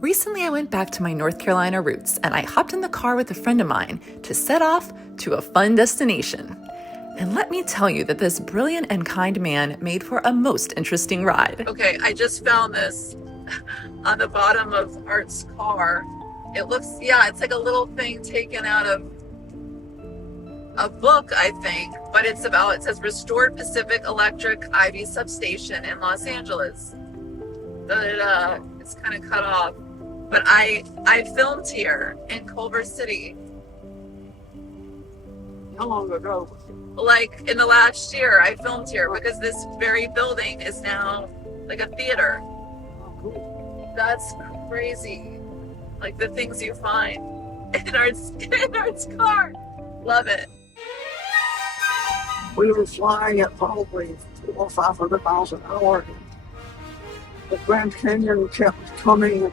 Recently, I went back to my North Carolina roots and I hopped in the car with a friend of mine to set off to a fun destination. And let me tell you that this brilliant and kind man made for a most interesting ride. Okay, I just found this on the bottom of Art's car. It looks, it's like a little thing taken out of a book, I think, but it says Restored Pacific Electric Ivy Substation in Los Angeles. But it's kind of cut off. But I filmed here in Culver City. How long ago? Like in the last year, I filmed here because this very building is now like a theater. Oh, cool. That's crazy. Like the things you find in Art's car. Love it. We were flying at probably 400 or 500 miles an hour. The Grand Canyon kept coming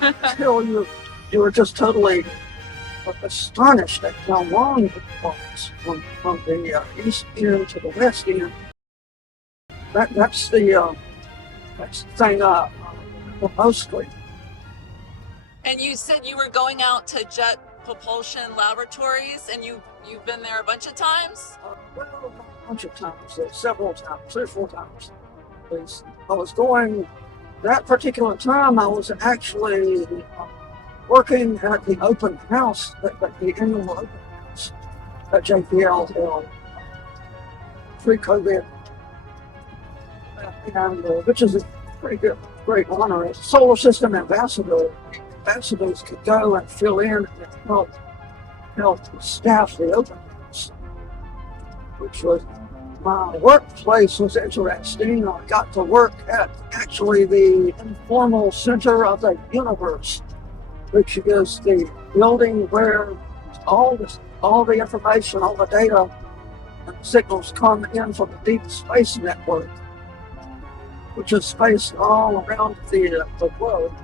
until you were just totally astonished at how long it was from the east end to the west end. That's the thing mostly. And you said you were going out to Jet Propulsion Laboratories, and you've been there a bunch of times? Well, a bunch of times, several times, 3 or 4 times. At least. I was going, that particular time I was actually working at the open house, at the annual open house at JPL held pre-COVID, and which is a pretty great honor. As solar system ambassadors could go and fill in and help staff the open house, which was, my workplace was interesting. I got to work at actually the informal center of the universe, which is the building where all the information, all the data and signals come in from the Deep Space Network, which is spaced all around the globe.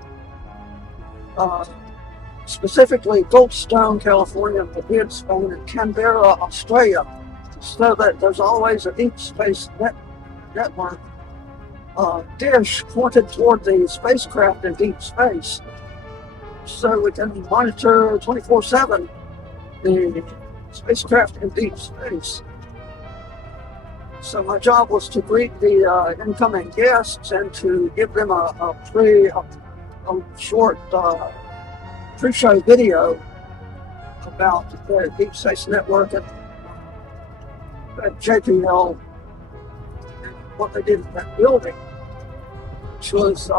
Specifically Goldstone, California, Madrid, Spain, and Canberra, Australia, so that there's always a deep space network dish pointed toward the spacecraft in deep space, so we can monitor 24/7 the spacecraft in deep space. So my job was to greet the incoming guests and to give them a short pre-show video about the Deep Space Network and JPL and what they did in that building, which was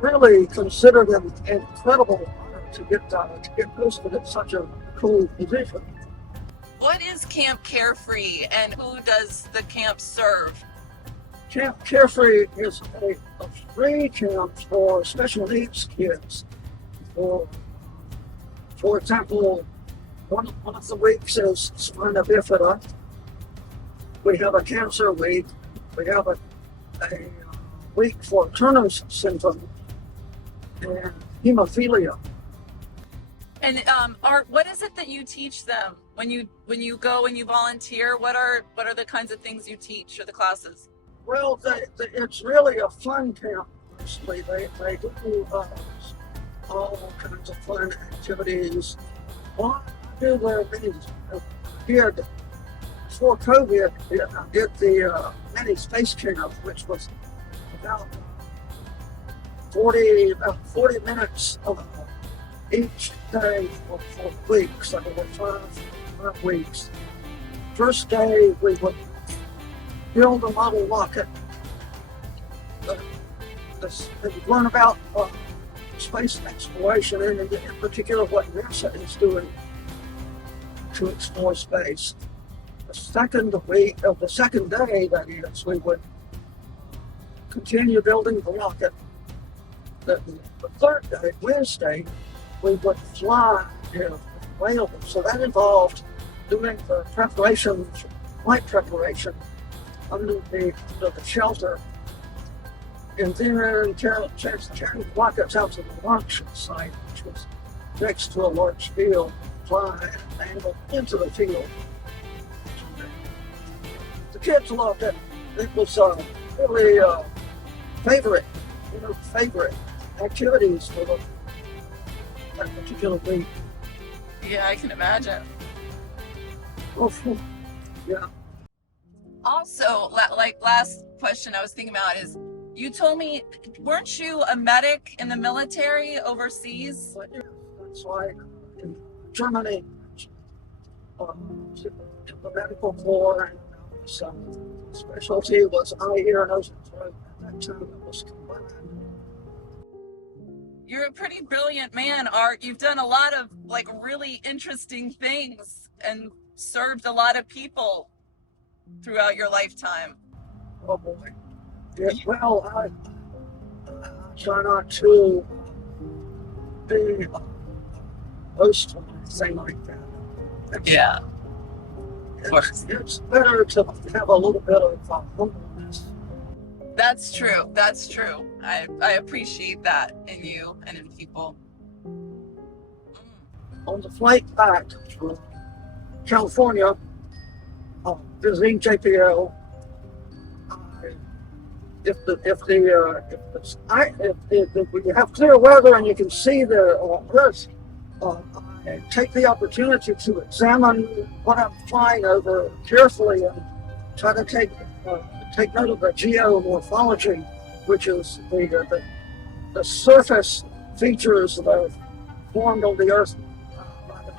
really considered an incredible honor to get posted at such a cool position. What is Camp Carefree, and who does the camp serve? Camp Carefree is a free camp for special needs kids. For example, one of the weeks is spina bifida. We have a cancer week. We have a week for Turner's syndrome and hemophilia. And what is it that you teach them when you go and you volunteer? What are the kinds of things you teach or the classes? Well, it's really a fun camp. Mostly, they do all kinds of fun activities. One, I do the did before COVID. I did the mini space camp, which was about 40 minutes of each day for weeks. So there were 5 weeks. First day we would build a model rocket. They would learn about space exploration and in particular what NASA is doing to explore space. The second day, that is, we would continue building the rocket. The third day, Wednesday, we would fly available. So that involved doing the flight preparation under the shelter, and then carrying rockets out to the launch site, which was next to a large field, fly and angle into the field. The kids loved it. It was really favorite, favorite activities for that particular week. Yeah, I can imagine. Oh, yeah. Also, like last question I was thinking about is, you told me, weren't you a medic in the military overseas? But yeah, that's like in Germany, the medical corps, and some specialty was eye, ear, nose, and throat. At that time, it was combined. You're a pretty brilliant man, Art. You've done a lot of like really interesting things and served a lot of people throughout your lifetime. Oh boy. Yeah, well, I try not to be boastful or anything like that. Yeah. It's better to have a little bit of humbleness. That's true. That's true. I appreciate that in you and in people. On the flight back from California, visiting JPL, if we have clear weather and you can see the Earth, I take the opportunity to examine what I'm flying over carefully and try to take note of the geomorphology, which is the surface features that are formed on the Earth by the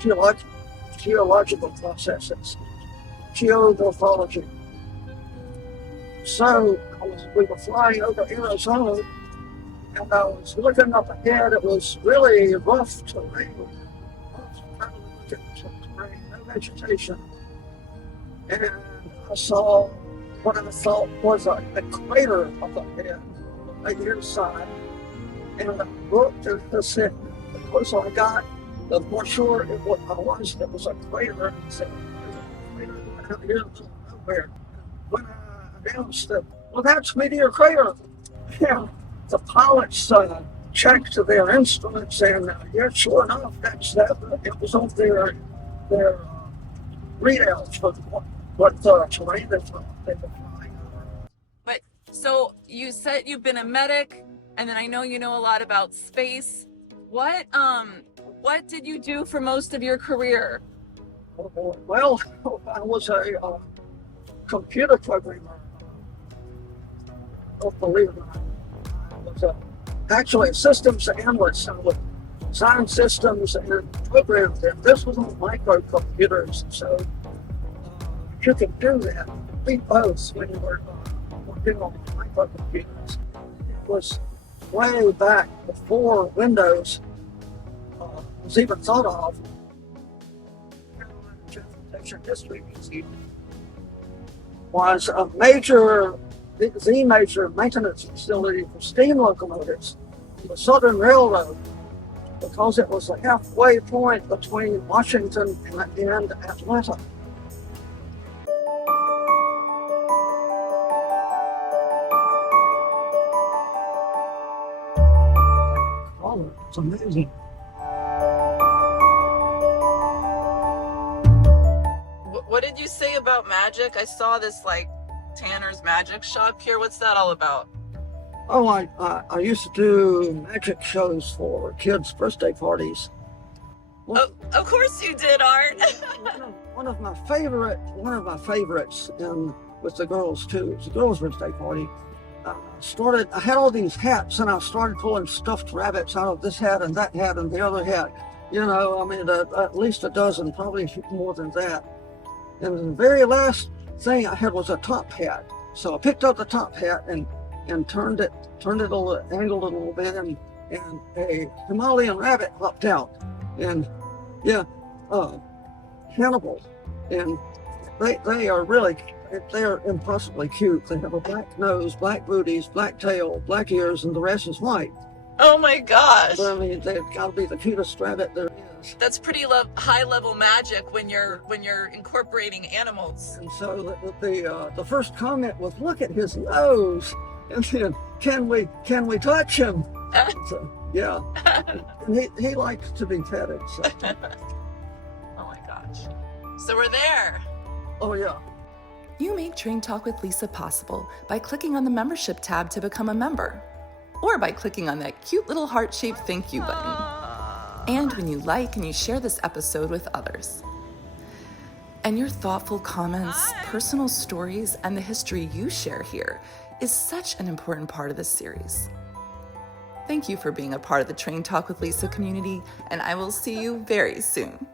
geological processes, geomorphology. So we were flying over Arizona, and I was looking up ahead. It was really rough terrain. I was trying to look at some terrain, no vegetation. And I saw what I thought was a crater up ahead, on the near side. And I looked and I said, the closer I got, the more sure it was a crater. And I said, there's a crater out here in the middle of nowhere. When I announced that, well, that's Meteor Crater. Yeah, the pilots checked their instruments, and yeah, sure enough, that's that. It was on their readouts for what terrain they were flying over. But so you said you've been a medic, and then I know you know a lot about space. What did you do for most of your career? Oh boy. Well, I was a computer programmer. Don't believe it or not. I was actually a systems analyst. I would design systems and program them. This was on microcomputers, so you could do that. We both, when you were working on microcomputers. It was way back before Windows was even thought of. Transportation History Museum was the major maintenance facility for steam locomotives on the Southern Railroad, because it was the halfway point between Washington and Atlanta. Oh, it's amazing. What did you say about magic? I saw this like Tanner's Magic Shop here. What's that all about? Oh, I used to do magic shows for kids' birthday parties. Oh, of course you did, Art. one of my favorites, and with the girls too. It was a girls' birthday party. I had all these hats, and I started pulling stuffed rabbits out of this hat and that hat and the other hat. You know, I mean, at least a dozen, probably more than that. And the very last thing I had was a top hat. So I picked up the top hat and turned it angled it a little bit, and a Himalayan rabbit hopped out. And yeah, Hannibal. And they are impossibly cute. They have a black nose, black booties, black tail, black ears, and the rest is white. Oh my gosh. But, I mean, they've got to be the cutest rabbit there is. That's pretty high level magic when you're incorporating animals. And so the first comment was, "Look at his nose," and then, "Can we touch him?" So, yeah, and he likes to be petted. So. Oh my gosh. So we're there. Oh yeah. You make Train Talk with Lisa possible by clicking on the membership tab to become a member, or by clicking on that cute little heart-shaped thank you button. And when you like and you share this episode with others. And your thoughtful comments, personal stories, and the history you share here is such an important part of this series. Thank you for being a part of the Train Talk with Lisa community, and I will see you very soon.